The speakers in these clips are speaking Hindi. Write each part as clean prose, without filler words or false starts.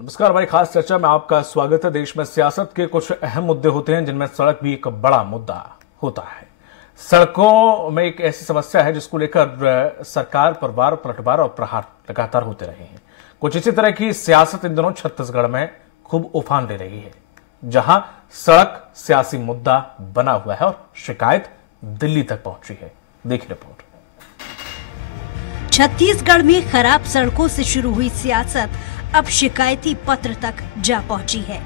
नमस्कार। हमारी खास चर्चा में आपका स्वागत है। देश में सियासत के कुछ अहम मुद्दे होते हैं जिनमें सड़क भी एक बड़ा मुद्दा होता है। सड़कों में एक ऐसी समस्या है जिसको लेकर सरकार पर वार पलटवार और प्रहार लगातार होते रहे हैं। कुछ इसी तरह की सियासत इन दिनों छत्तीसगढ़ में खूब उफान ले रही है, जहां सड़क सियासी मुद्दा बना हुआ है और शिकायत दिल्ली तक पहुंची है। देखिए रिपोर्ट। छत्तीसगढ़ में खराब सड़कों से शुरू हुई सियासत अब शिकायती पत्र तक जा पहुंची है।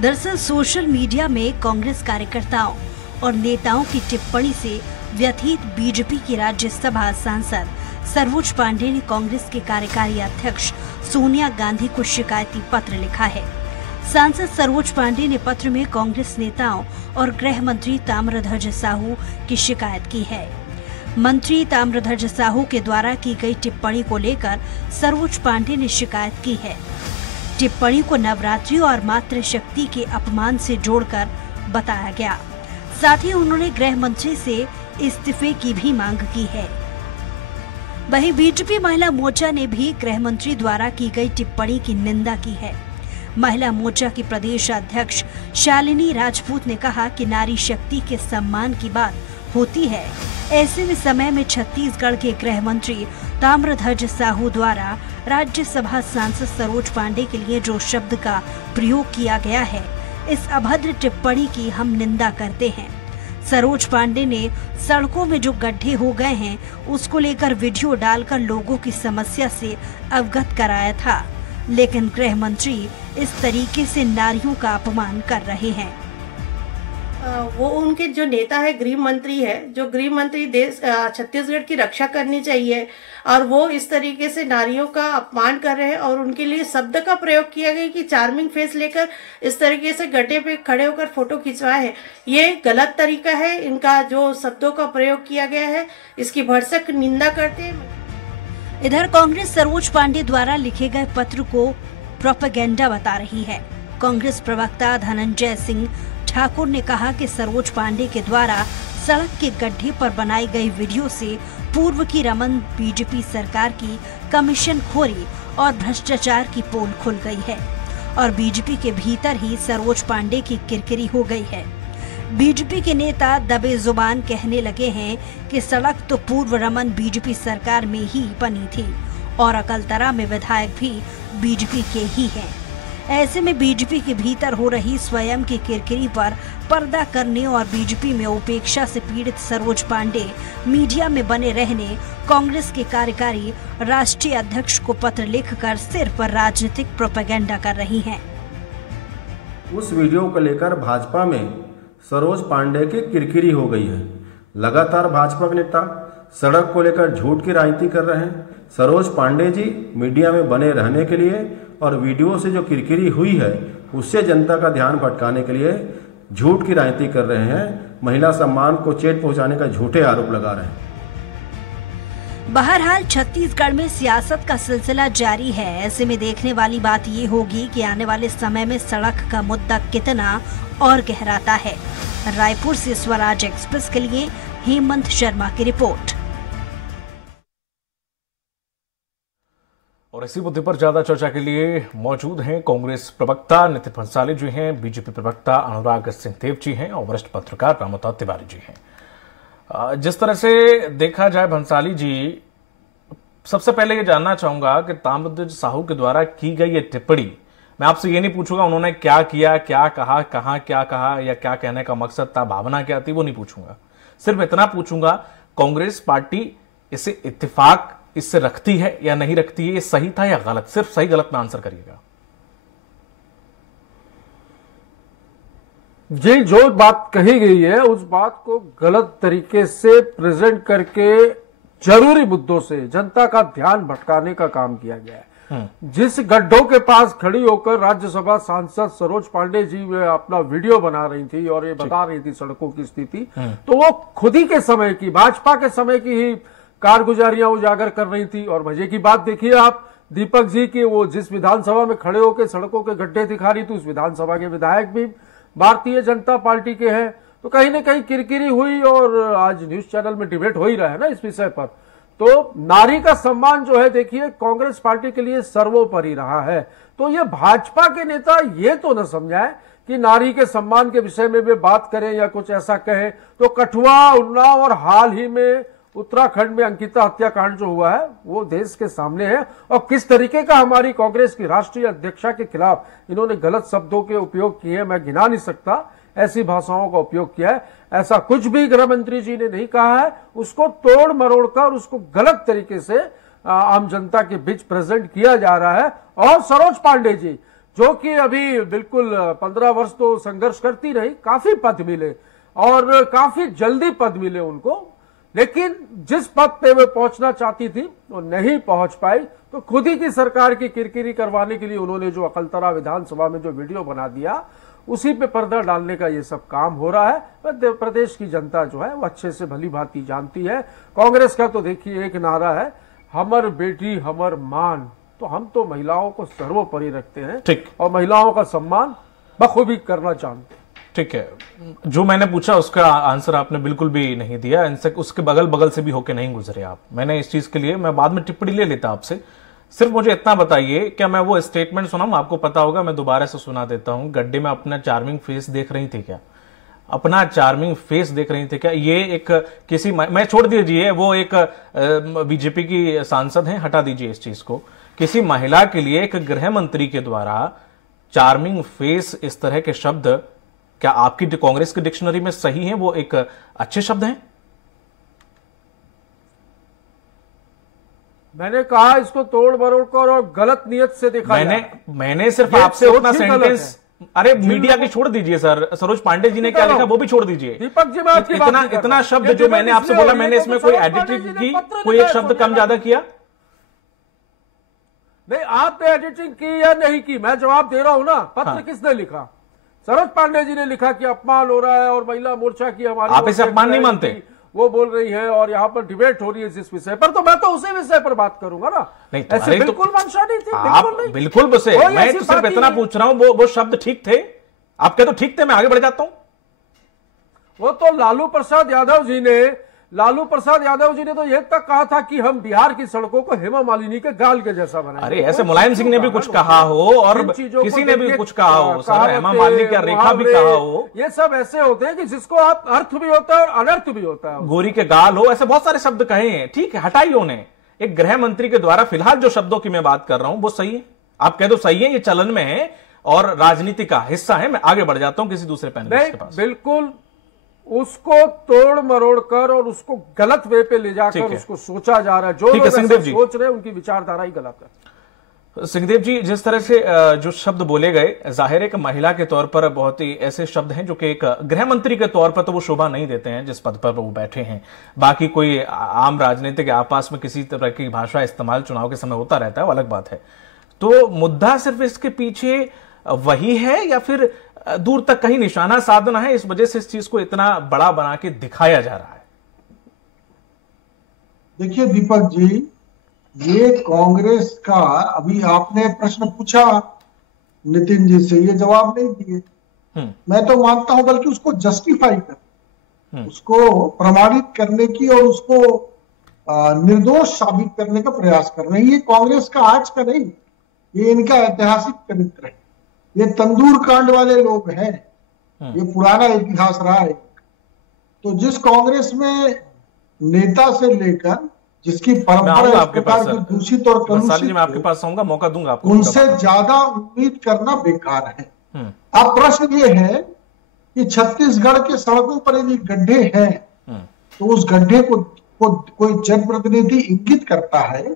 दरअसल सोशल मीडिया में कांग्रेस कार्यकर्ताओं और नेताओं की टिप्पणी से व्यथित बीजेपी की राज्यसभा सांसद सरोज पांडे ने कांग्रेस के कार्यकारी अध्यक्ष सोनिया गांधी को शिकायती पत्र लिखा है। सांसद सरोज पांडे ने पत्र में कांग्रेस नेताओं और गृह मंत्री ताम्रध्वज साहू की शिकायत की है। मंत्री ताम्रध्वज साहू के द्वारा की गई टिप्पणी को लेकर सरोज पांडे ने शिकायत की है। टिप्पणी को नवरात्रि और मातृशक्ति के अपमान से जोड़कर बताया गया। साथ ही उन्होंने गृह मंत्री से इस्तीफे की भी मांग की है। वहीं बीजेपी महिला मोर्चा ने भी गृह मंत्री द्वारा की गई टिप्पणी की निंदा की है। महिला मोर्चा की प्रदेश अध्यक्ष शालिनी राजपूत ने कहा कि नारी शक्ति के सम्मान की बात होती है। ऐसे में समय में छत्तीसगढ़ के गृह मंत्री ताम्रध्वज साहू द्वारा राज्यसभा सांसद सरोज पांडे के लिए जो शब्द का प्रयोग किया गया है, इस अभद्र टिप्पणी की हम निंदा करते हैं। सरोज पांडे ने सड़कों में जो गड्ढे हो गए हैं उसको लेकर वीडियो डालकर लोगों की समस्या से अवगत कराया था, लेकिन गृह मंत्री इस तरीके से नारियों का अपमान कर रहे हैं। वो उनके जो नेता है, गृह मंत्री है, जो गृह मंत्री देश छत्तीसगढ़ की रक्षा करनी चाहिए, और वो इस तरीके से नारियों का अपमान कर रहे हैं और उनके लिए शब्द का प्रयोग किया गया कि चार्मिंग फेस लेकर इस तरीके से गड्ढे पे खड़े होकर फोटो खिंचवाए हैं। ये गलत तरीका है। इनका जो शब्दों का प्रयोग किया गया है, इसकी भरसक निंदा करते हैं। इधर कांग्रेस सरोज पांडे द्वारा लिखे गए पत्र को प्रोपेगेंडा बता रही है। कांग्रेस प्रवक्ता धनंजय सिंह ठाकुर ने कहा कि सरोज पांडे के द्वारा सड़क के गड्ढे पर बनाई गई वीडियो से पूर्व की रमन बीजेपी सरकार की कमीशन खोरी और भ्रष्टाचार की पोल खुल गई है और बीजेपी के भीतर ही सरोज पांडे की किरकिरी हो गई है। बीजेपी के नेता दबे जुबान कहने लगे हैं कि सड़क तो पूर्व रमन बीजेपी सरकार में ही बनी थी और अकलतरा में विधायक भी बीजेपी के ही हैं। ऐसे में बीजेपी के भीतर हो रही स्वयं की किरकिरी पर पर्दा करने और बीजेपी में उपेक्षा से पीड़ित सरोज पांडे मीडिया में बने रहने कांग्रेस के कार्यकारी राष्ट्रीय अध्यक्ष को पत्र लिखकर सिर्फ राजनीतिक प्रोपेगेंडा कर रही हैं। उस वीडियो को लेकर भाजपा में सरोज पांडे की किरकिरी हो गई है। लगातार भाजपा के नेता सड़क को लेकर झूठ की राजनीति कर रहे हैं। सरोज पांडे जी मीडिया में बने रहने के लिए और वीडियो से जो किरकिरी हुई है उससे जनता का ध्यान भटकाने के लिए झूठ की राजनीति कर रहे हैं। महिला सम्मान को चेट पहुंचाने का झूठे आरोप लगा रहे हैं। बहरहाल छत्तीसगढ़ में सियासत का सिलसिला जारी है। ऐसे में देखने वाली बात ये होगी कि आने वाले समय में सड़क का मुद्दा कितना और गहराता है। रायपुर से स्वराज एक्सप्रेस के लिए हेमंत शर्मा की रिपोर्ट। और इसी मुद्दे पर ज्यादा चर्चा के लिए मौजूद हैं कांग्रेस प्रवक्ता नितिन भंसाली जी हैं, बीजेपी प्रवक्ता अनुराग सिंहदेव जी हैं और वरिष्ठ पत्रकार रामोता तिवारी जी हैं। जिस तरह से देखा जाए भंसाली जी, सबसे पहले ये जानना चाहूंगा कि ताम्रध्वज साहू के द्वारा की गई ये टिप्पणी, मैं आपसे ये नहीं पूछूंगा उन्होंने क्या किया, क्या कहा, कहां क्या कहा या क्या कहने का मकसद था, भावना क्या थी, वो नहीं पूछूंगा। सिर्फ इतना पूछूंगा कांग्रेस पार्टी इसे इत्तेफाक इससे रखती है या नहीं रखती है, ये सही था या गलत? सिर्फ सही गलत में आंसर करिएगा। जी, जो बात कही गई है उस बात को गलत तरीके से प्रेजेंट करके जरूरी मुद्दों से जनता का ध्यान भटकाने का काम किया गया है। जिस गड्ढों के पास खड़ी होकर राज्यसभा सांसद सरोज पांडे जी अपना वीडियो बना रही थी और ये बता रही थी सड़कों की स्थिति, तो वो खुद ही के समय की, भाजपा के समय की ही कारगुजारियां उजागर कर रही थी। और मजे की बात देखिए आप, दीपक जी की वो जिस विधानसभा में खड़े होकर सड़कों के गड्ढे दिखा रही थी, उस विधानसभा के विधायक भी भारतीय जनता पार्टी के हैं। तो कहीं ना कहीं किरकिरी हुई और आज न्यूज चैनल में डिबेट हो ही रहा है ना इस विषय पर। तो नारी का सम्मान जो है देखिए कांग्रेस पार्टी के लिए सर्वोपरि रहा है। तो ये भाजपा के नेता ये तो न समझाए कि नारी के सम्मान के विषय में भी बात करें या कुछ ऐसा कहें। तो कठुआ, उन्नाव और हाल ही में उत्तराखंड में अंकिता हत्याकांड जो हुआ है वो देश के सामने है, और किस तरीके का हमारी कांग्रेस की राष्ट्रीय अध्यक्षा के खिलाफ इन्होंने गलत शब्दों के उपयोग किए, मैं गिना नहीं सकता, ऐसी भाषाओं का उपयोग किया है। ऐसा कुछ भी गृह मंत्री जी ने नहीं कहा है, उसको तोड़ मरोड़ कर उसको गलत तरीके से आम जनता के बीच प्रेजेंट किया जा रहा है। और सरोज पांडे जी जो कि अभी बिल्कुल 15 वर्ष तो संघर्ष करती रही, काफी पद मिले और काफी जल्दी पद मिले उनको, लेकिन जिस पद पे वे पहुंचना चाहती थी वो नहीं पहुंच पाई। तो खुद ही की सरकार की किरकिरी करवाने के लिए उन्होंने जो अकलतरा विधानसभा में जो वीडियो बना दिया, उसी पे पर्दा डालने का ये सब काम हो रहा है। मध्य प्रदेश की जनता जो है वो अच्छे से भली भांति जानती है। कांग्रेस का तो देखिए एक नारा है, हमर बेटी हमर मान। तो हम तो महिलाओं को सर्वोपरि रखते हैं, ठीक, और महिलाओं का सम्मान बखूबी करना जानते हैं। ठीक है, जो मैंने पूछा उसका आंसर आपने बिल्कुल भी नहीं दिया, इनसे उसके बगल बगल से भी होके नहीं गुजरे आप। मैंने इस चीज के लिए मैं बाद में टिप्पणी ले लेता आपसे। सिर्फ मुझे इतना बताइए, क्या मैं वो स्टेटमेंट सुनाऊं? आपको पता होगा, मैं दोबारा से सुना देता हूं। गड्ढे में अपना चार्मिंग फेस देख रही थी क्या? अपना चार्मिंग फेस देख रही थी क्या? ये एक किसी, मैं छोड़ दीजिए, वो एक बीजेपी की सांसद हैं, हटा दीजिए इस चीज को। किसी महिला के लिए एक गृह मंत्री के द्वारा चार्मिंग फेस, इस तरह के शब्द क्या आपकी कांग्रेस की डिक्शनरी में सही है? वो एक अच्छे शब्द हैं? मैंने कहा इसको तोड़ मरोड़ कर और गलत नियत से देखा। मैंने सिर्फ आपसे उतना सेंटेंस, अरे मीडिया की छोड़ दीजिए सर, सरोज पांडे जी ने क्या लिखा वो भी छोड़ दीजिए। दीपक जी, मैं इतना शब्द जो मैंने आपसे बोला, मैंने इसमें कोई एडिटिंग की, कोई एक शब्द कम ज्यादा किया? नहीं, आपने एडिटिंग की या नहीं की, मैं जवाब दे रहा हूं ना। पत्र किसने लिखा? सरोज पांडे जी ने लिखा कि अपमान हो रहा है और महिला मोर्चा की हमारी, आप इसे अपमान नहीं मानते? वो बोल रही है और यहाँ पर डिबेट हो रही है जिस विषय पर, तो मैं तो उसी विषय पर बात करूंगा ना। नहीं तो ऐसे बिल्कुल मंशा नहीं थी, बिल्कुल बसे, मैं तो सिर्फ इतना पूछ रहा हूं, वो शब्द ठीक थे? आपके तो ठीक थे, मैं आगे बढ़ जाता हूं। वो तो लालू प्रसाद यादव जी ने तो ये तक कहा था कि हम बिहार की सड़कों को हेमा मालिनी के गाल के जैसा बनाएंगे। अरे ऐसे मुलायम सिंह ने भी कुछ कहा हो और किसी ने भी कुछ कहा हो, सर हेमा मालिनी का रेखा भी कहा हो, ये सब ऐसे होते हैं कि जिसको आप अर्थ भी होता है और अनर्थ भी होता है। गोरी के गाल हो, ऐसे बहुत सारे शब्द कहे हैं, ठीक है, हटाइए उन्हें। एक गृह मंत्री के द्वारा फिलहाल जो शब्दों की मैं बात कर रहा हूं वो सही है, आप कह दो सही है, ये चलन में है और राजनीति का हिस्सा है। मैं आगे बढ़ जाता हूं किसी दूसरे पैनलिस्ट के पास। बिल्कुल उसको तोड़ मरोड़ कर और उसको गलत वे पे ले जाकर उसको सोचा जा रहा है। जो लोग सोच रहे हैं उनकी विचारधारा ही गलत है। सिंहदेव जी, जिस तरह से जो शब्द बोले गए, जाहिर है कि महिला के तौर पर बहुत ही ऐसे शब्द हैं जो कि एक गृह मंत्री के तौर पर तो वो शोभा नहीं देते हैं जिस पद पर वो बैठे हैं। बाकी कोई आम राजनीति के आपास में किसी तरह की भाषा इस्तेमाल चुनाव के समय होता रहता है, वो अलग बात है। तो मुद्दा सिर्फ इसके पीछे वही है या फिर दूर तक कहीं निशाना साधना है, इस वजह से इस चीज को इतना बड़ा बना के दिखाया जा रहा है? देखिए दीपक जी, ये कांग्रेस का, अभी आपने प्रश्न पूछा नितिन जी से, ये जवाब नहीं दिए। मैं तो मानता हूं बल्कि उसको जस्टिफाई कर, उसको प्रमाणित करने की और उसको निर्दोष साबित करने का प्रयास कर रहे हैं। ये कांग्रेस का आज का नहीं, ये इनका ऐतिहासिक चरित्र है। ये तंदूर कांड वाले लोग हैं, ये पुराना इतिहास रहा है। तो जिस कांग्रेस में नेता से लेकर जिसकी परंपरा इस प्रकार की दूषित और कलुषित, मैं आपके पास आऊंगा, मौका दूंगा आपको, उनसे ज्यादा उम्मीद करना बेकार है। अब प्रश्न ये है कि छत्तीसगढ़ के सड़कों पर यदि गड्ढे हैं तो उस गड्ढे को कोई जनप्रतिनिधि इंगित करता है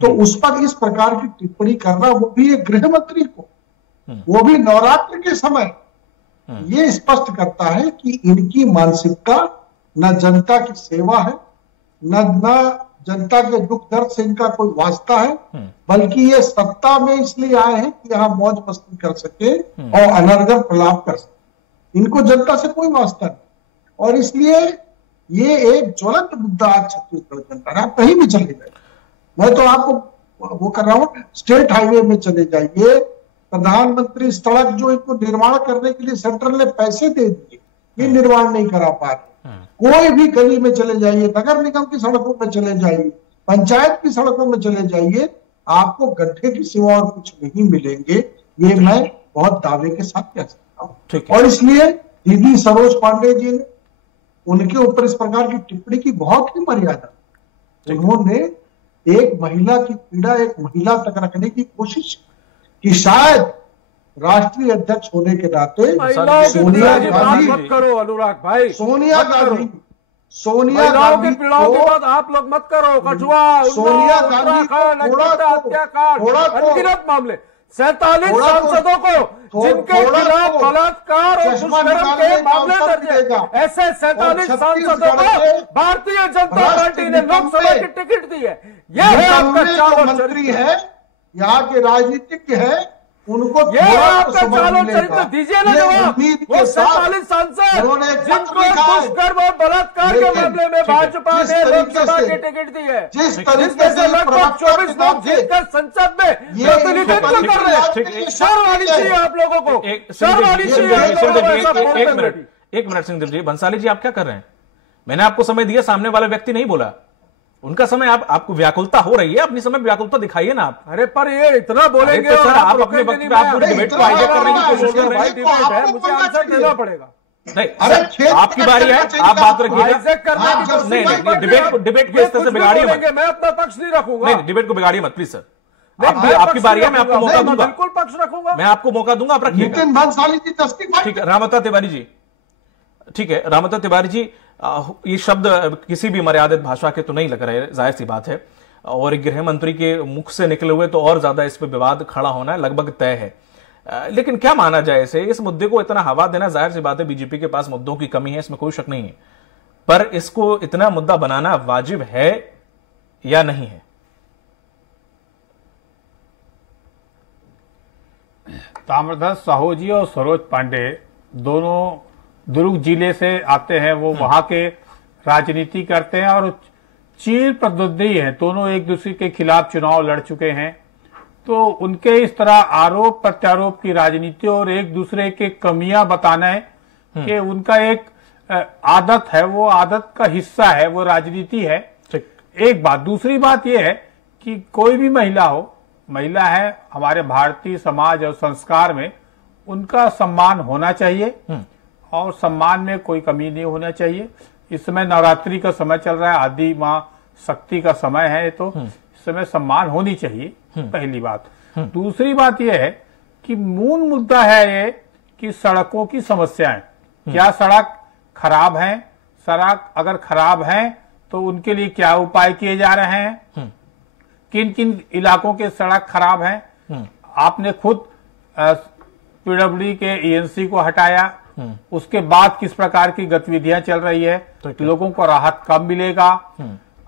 तो उस पर इस प्रकार की टिप्पणी करना, वो भी एक गृह मंत्री को, वो भी नवरात्र के समय, ये स्पष्ट करता है कि इनकी मानसिकता न जनता की सेवा है, न जनता के दुख दर्द से इनका कोई वास्ता है, बल्कि ये सत्ता में इसलिए आए हैं कि यहाँ मौज मस्ती कर सके और अनर्गल प्रलाप कर सके। इनको जनता से कोई वास्ता नहीं और इसलिए ये एक ज्वलंत मुद्दा आज छत्तीसगढ़ जनता है। आप कहीं भी चले जाए, मैं तो आपको वो कर रहा हूं, स्टेट हाईवे में चले जाइए, प्रधानमंत्री सड़क जो इनको निर्माण करने के लिए सेंट्रल ने पैसे दे दिए, ये निर्माण नहीं करा पा रहे। कोई भी गली में चले जाइए, नगर निगम की सड़कों में चले जाइए, पंचायत की सड़कों में चले जाइए, आपको गड्ढे के सिवा और कुछ नहीं मिलेंगे, ये मैं बहुत दावे के साथ कह सकता हूँ। और इसलिए दीदी सरोज पांडे जी ने उनके ऊपर इस प्रकार की टिप्पणी की बहुत ही मर्यादा, उन्होंने एक महिला की पीड़ा एक महिला तक रखने की कोशिश कि शायद राष्ट्रीय अध्यक्ष होने के नाते सोनिया गांधी मत करो अनुराग भाई, सोनिया गांधी की पीड़ाओं की बात आप लोग मत करो। कठुआ, सोनिया गांधी हत्याकांड, अनगिनत मामले, 47 सांसदों को जिनके खिलाफ बलात्कार और दुष्कर्म के मामले दर्ज है, ऐसे 47 सांसदों को भारतीय जनता पार्टी ने लोकसभा की टिकट दी है। यह आपका चाल मंत्री है, यहाँ के राजनीतिज्ञ है, उनको ये आपका चाल और चरित्र दीजिए ना जवाब। वो 47 सांसद जिनको दुष्कर्म और बलात्कार के मामले में भाजपा ने लोकसभा की टिकट दी है, जिस तरीके से लगभग 24 लोग जीतकर संसद में प्रतिनिधित्व कर रहे हैं, शर्म आनी चाहिए आप लोगों को, शर्म आनी चाहिए। एक मिनट सिंह जी, बंसाली जी आप क्या कर रहे हैं? मैंने आपको समय दिया, सामने वाला व्यक्ति नहीं बोला, उनका समय आपको व्याकुलता हो रही है, अपनी समय व्याकुलता दिखाइए ना आप। अरे पर ये इतना बोलेंगे तो सर आप अपने वक्त पे आप डिबेट को हाईजैक करने की कोशिश कर रहे हैं। मुझे आंसर देना पड़ेगा। नहीं सर, आपकी बारी है, आप बात रखिए। नहीं, डिबेट को इस तरह से बिगाड़िए मत। मैं अपना पक्ष नहीं रखूंगा। नहीं, डिबेट को बिगाड़िए मत प्लीज सर। आपकी बारी है, मैं आपको मौका दूंगा, बिल्कुल पक्ष रखूंगा, मैं आपको मौका दूंगा, आप रखिएगा। ठीक है रामता तिवारी जी, ठीक है रामता तिवारी जी, ये शब्द किसी भी मर्यादित भाषा के तो नहीं लग रहे, जाहिर सी बात है, और गृह मंत्री के मुख से निकले हुए तो और ज्यादा इस पे विवाद खड़ा होना लगभग तय है। लेकिन क्या माना जाए इसे, इस मुद्दे को इतना हवा देना, जाहिर सी बात है बीजेपी के पास मुद्दों की कमी है, इसमें कोई शक नहीं है, पर इसको इतना मुद्दा बनाना वाजिब है या नहीं है? ताम्रध्वज साहू जी और सरोज पांडे दोनों दुर्ग जिले से आते हैं, वो वहां के राजनीति करते हैं और चीर प्रतिद्वंदी हैं, दोनों एक दूसरे के खिलाफ चुनाव लड़ चुके हैं। तो उनके इस तरह आरोप प्रत्यारोप की राजनीति और एक दूसरे के कमियां बताना कि उनका एक आदत है, वो आदत का हिस्सा है, वो राजनीति है। एक बात, दूसरी बात यह है कि कोई भी महिला हो, महिला है, हमारे भारतीय समाज और संस्कार में उनका सम्मान होना चाहिए और सम्मान में कोई कमी नहीं होना चाहिए। इस समय नवरात्रि का समय चल रहा है, आदि माँ शक्ति का समय है, तो इस समय सम्मान होनी चाहिए, पहली बात। दूसरी बात यह है कि मूल मुद्दा है ये कि सड़कों की समस्याएं, क्या सड़क खराब है, सड़क अगर खराब है तो उनके लिए क्या उपाय किए जा रहे हैं, किन किन इलाकों के सड़क खराब हैं। आपने खुद पीडब्ल्यूडी के ईएनसी को हटाया, उसके बाद किस प्रकार की गतिविधियां चल रही है, लोगों को राहत कब मिलेगा।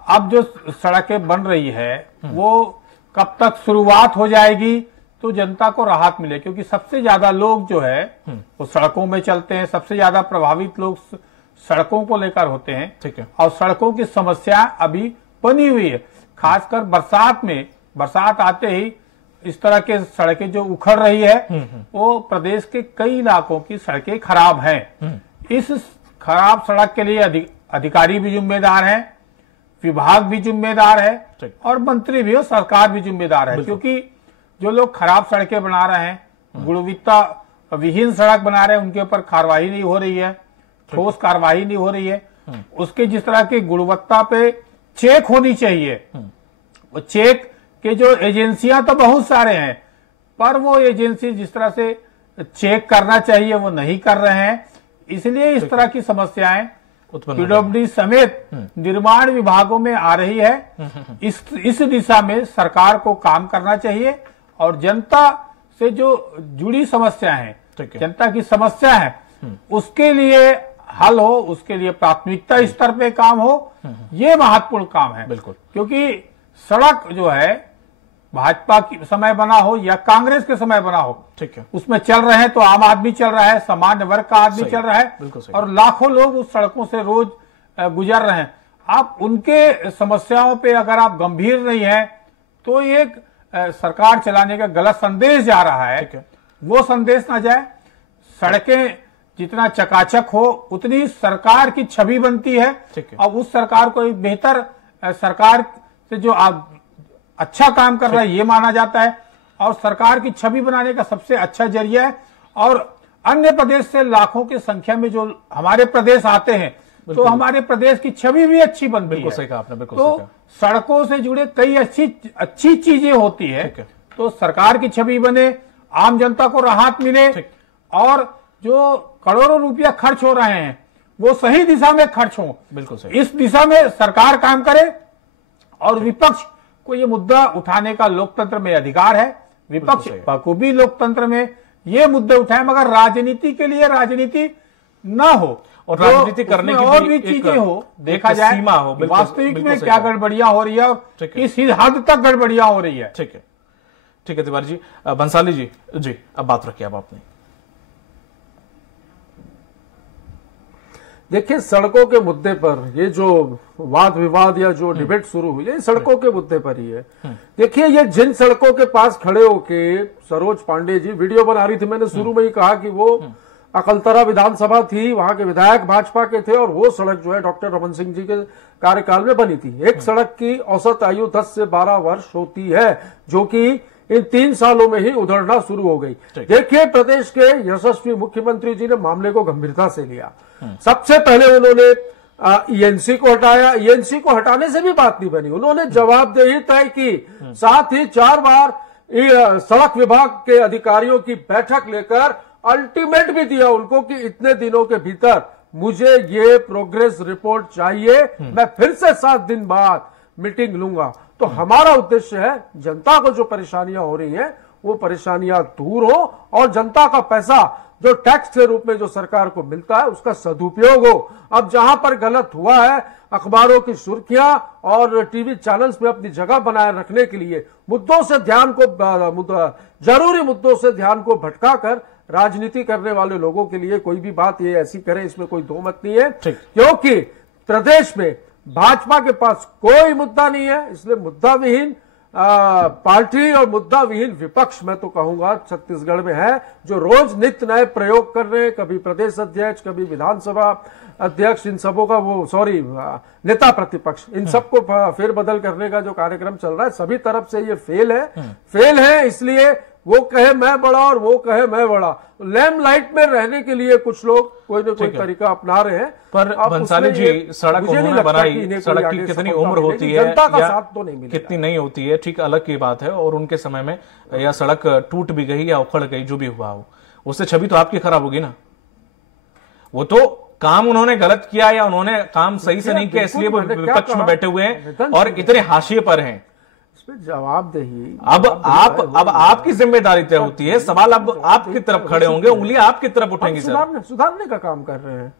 अब जो सड़कें बन रही है वो कब तक शुरुआत हो जाएगी तो जनता को राहत मिले, क्योंकि सबसे ज्यादा लोग जो है वो सड़कों में चलते हैं, सबसे ज्यादा प्रभावित लोग सड़कों को लेकर होते हैं। ठीक है। और सड़कों की समस्या अभी बनी हुई है, खासकर बरसात में, बरसात आते ही इस तरह के सड़कें जो उखड़ रही है वो प्रदेश के कई इलाकों की सड़कें खराब हैं। इस खराब सड़क के लिए अधिकारी भी जिम्मेदार हैं, विभाग भी जिम्मेदार है और मंत्री भी और सरकार भी जिम्मेदार है, क्योंकि जो लोग खराब सड़कें बना रहे हैं, गुणवत्ता विहीन सड़क बना रहे हैं, उनके ऊपर कार्रवाई नहीं हो रही है, ठोस कार्रवाई नहीं हो रही है। उसके जिस तरह की गुणवत्ता पे चेक होनी चाहिए, वो चेक कि जो एजेंसियां तो बहुत सारे हैं, पर वो एजेंसी जिस तरह से चेक करना चाहिए वो नहीं कर रहे हैं, इसलिए इस तरह की समस्याएं पीडब्ल्यूडी समेत निर्माण विभागों में आ रही है। इस दिशा में सरकार को काम करना चाहिए और जनता से जो जुड़ी समस्या है, जनता की समस्या है, उसके लिए हल हो, उसके लिए प्राथमिकता स्तर पे काम हो, ये महत्वपूर्ण काम है। बिल्कुल, क्योंकि सड़क जो है भाजपा के समय बना हो या कांग्रेस के समय बना हो, ठीक है, उसमें चल रहे हैं तो आम आदमी चल रहा है, सामान्य वर्ग का आदमी चल रहा है और लाखों लोग उस सड़कों से रोज गुजर रहे हैं। आप उनके समस्याओं पे अगर आप गंभीर नहीं है तो एक सरकार चलाने का गलत संदेश जा रहा है, वो संदेश ना जाए। सड़कें जितना चकाचक हो उतनी सरकार की छवि बनती है और उस सरकार को एक बेहतर सरकार से जो अच्छा काम कर रहा है ये माना जाता है और सरकार की छवि बनाने का सबसे अच्छा जरिया है। और अन्य प्रदेश से लाखों की संख्या में जो हमारे प्रदेश आते हैं तो हमारे प्रदेश की छवि भी अच्छी बनती है। बिल्कुल सही कहा आपने, बिल्कुल तो सही कहा। सड़कों से जुड़े कई अच्छी चीजें होती है, तो सरकार की छवि बने, आम जनता को राहत मिले और जो करोड़ों रुपया खर्च हो रहे हैं वो सही दिशा में खर्च हो। बिल्कुल सही। इस दिशा में सरकार काम करे और विपक्ष को ये मुद्दा उठाने का लोकतंत्र में अधिकार है। विपक्ष बखूबी लोकतंत्र में ये मुद्दे उठाए, मगर राजनीति के लिए राजनीति ना हो और राजनीति करने की और भी चीजें हो, देखा जाए सीमा हो। वास्तविक में क्या गड़बड़ियां हो रही है और किस हद तक गड़बड़ियां हो रही है। ठीक है, ठीक है तिवारी जी। बंसाली जी अब बात रखिए अब आपने। देखिए, सड़कों के मुद्दे पर ये जो वाद विवाद या जो डिबेट शुरू हुई है सड़कों के मुद्दे पर ही है। देखिए, ये जिन सड़कों के पास खड़े होके सरोज पांडे जी वीडियो बना रही थी, मैंने शुरू में ही कहा कि वो अकलतरा विधानसभा थी, वहां के विधायक भाजपा के थे और वो सड़क जो है डॉक्टर रमन सिंह जी के कार्यकाल में बनी थी। एक सड़क की औसत आयु 10 से 12 वर्ष होती है, जो कि इन 3 सालों में ही उधड़ना शुरू हो गई। देखिए, प्रदेश के यशस्वी मुख्यमंत्री जी ने मामले को गंभीरता से लिया। सबसे पहले उन्होंने ईएनसी को हटाया। ईएनसी को हटाने से भी बात नहीं बनी, उन्होंने जवाबदेही तय की। साथ ही 4 बार सड़क विभाग के अधिकारियों की बैठक लेकर अल्टीमेट भी दिया उनको कि इतने दिनों के भीतर मुझे ये प्रोग्रेस रिपोर्ट चाहिए, मैं फिर से 7 दिन बाद मीटिंग लूंगा। तो हमारा उद्देश्य है जनता को जो परेशानियां हो रही हैं वो परेशानियां दूर हो और जनता का पैसा जो टैक्स के रूप में जो सरकार को मिलता है उसका सदुपयोग हो। अब जहां पर गलत हुआ है, अखबारों की सुर्खियां और टीवी चैनल्स में अपनी जगह बनाए रखने के लिए मुद्दों से ध्यान को जरूरी मुद्दों से ध्यान को भटकाकर राजनीति करने वाले लोगों के लिए कोई भी बात ये ऐसी करे, इसमें कोई दो मत नहीं है। क्योंकि प्रदेश में भाजपा के पास कोई मुद्दा नहीं है, इसलिए मुद्दा विहीन पार्टी और मुद्दा विहीन विपक्ष मैं तो कहूंगा छत्तीसगढ़ में है, जो रोज नित्य नए प्रयोग कर रहे हैं। कभी प्रदेश अध्यक्ष, कभी विधानसभा अध्यक्ष, इन सबों का नेता प्रतिपक्ष, इन सबको फेरबदल करने का जो कार्यक्रम चल रहा है सभी तरफ से ये फेल है। इसलिए वो कहे मैं बड़ा और वो कहे मैं बड़ा, लैम्पलाइट में रहने के लिए कुछ लोग कोई न कोई तरीका अपना रहे हैं। पर बंसाली जी, सड़क उन्होंने बनाई, सड़क की कितनी उम्र होती है, जनता का साथ तो नहीं मिलेगा, कितनी नहीं होती है, ठीक अलग की बात है। और उनके समय में या सड़क टूट भी गई या उखड़ गई, जो भी हुआ हो, उससे छवि तो आपकी खराब होगी ना। वो तो काम उन्होंने गलत किया या उन्होंने काम सही से नहीं किया, इसलिए वो विपक्ष में बैठे हुए हैं और इतने हाशिए पर हैं। जवाबदेही अब आपकी जिम्मेदारी तय होती है। सवाल अब आपकी तरफ खड़े होंगे, उंगलियां आपकी तरफ उठेंगी। सुधारने का काम कर रहे हैं,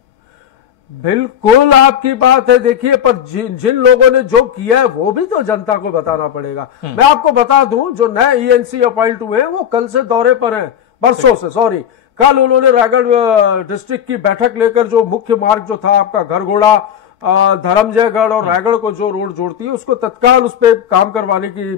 बिल्कुल आपकी बात है। देखिए, पर जिन लोगों ने जो किया है वो भी तो जनता को बताना पड़ेगा। मैं आपको बता दूं, जो नए ईएनसी अपॉइंट हुए हैं वो कल से दौरे पर हैं, परसों से, सॉरी कल उन्होंने रायगढ़ डिस्ट्रिक्ट की बैठक लेकर जो मुख्य मार्ग जो था आपका घरघोड़ा, धर्मजयगढ़ और रायगढ़ को जो रोड जोड़ती है उसको तत्काल उस पर काम करवाने की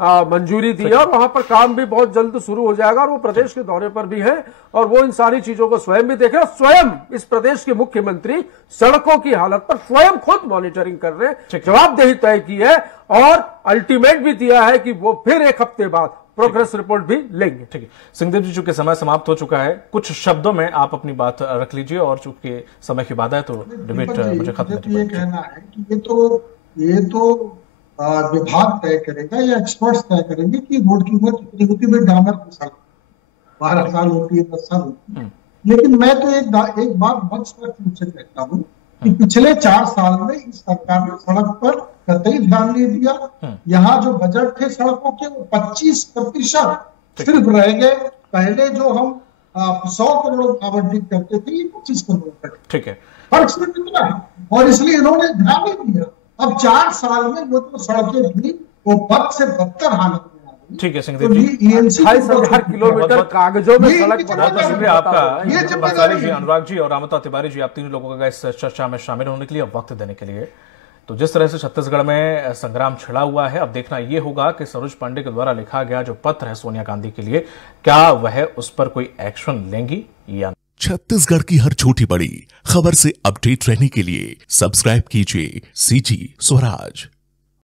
मंजूरी दी है और वहां पर काम भी बहुत जल्द शुरू हो जाएगा। और वो प्रदेश के दौरे पर भी है और वो इन सारी चीजों को स्वयं भी देख रहे हैं। स्वयं इस प्रदेश के मुख्यमंत्री सड़कों की हालत पर स्वयं खुद मॉनिटरिंग कर रहे हैं, जवाबदेही तय की है और अल्टीमेट भी दिया है कि वो फिर 1 हफ्ते बाद प्रोग्रेस रिपोर्ट भी लेंगे। ठीक है सिंहदेव जी, चूंकि समय समाप्त हो चुका है, कुछ शब्दों में आप अपनी बात रख लीजिए और चूंकि समय की बात है तो डिबेट मुझे खत्म ये कहना है कि ये तो विभाग तय करेगा या एक्सपर्ट्स तय करेंगे कि रोड की उम्र कितनी होती है। डामर की सड़क 12 साल होती है, 10 साल होती है। लेकिन मैं तो एक बात बहुत स्पष्ट रूप से कहता हूँ कि पिछले 4 साल में इस सरकार ने सड़क पर कतई ध्यान नहीं दिया। यहाँ जो बजट थे सड़कों के वो 25% सिर्फ रह गए। पहले जो हम 100 करोड़ आवंटित करते थे, ये 25 करोड़। ठीक है, फर्क सिर्फ इतना है और इसलिए इन्होंने ध्यान नहीं दिया। अब 4 साल में वो तो सड़कें भी वो बद से बदतर हालत में आ गई। ठीक है सिंहदेव जी, 28,000 किलोमीटर कागजों में सड़क बना। बहुत शुक्रिया आपका बंसाली जी, अनुराग जी और रामता तिवारी जी, आप तीनों लोगों का इस चर्चा में शामिल होने के लिए, वक्त देने के लिए। तो जिस तरह से छत्तीसगढ़ में संग्राम छिड़ा हुआ है, अब देखना यह होगा कि सरोज पांडे के द्वारा लिखा गया जो पत्र है सोनिया गांधी के लिए, क्या वह उस पर कोई एक्शन लेंगी या। छत्तीसगढ़ की हर छोटी बड़ी खबर से अपडेट रहने के लिए सब्सक्राइब कीजिए CG स्वराज।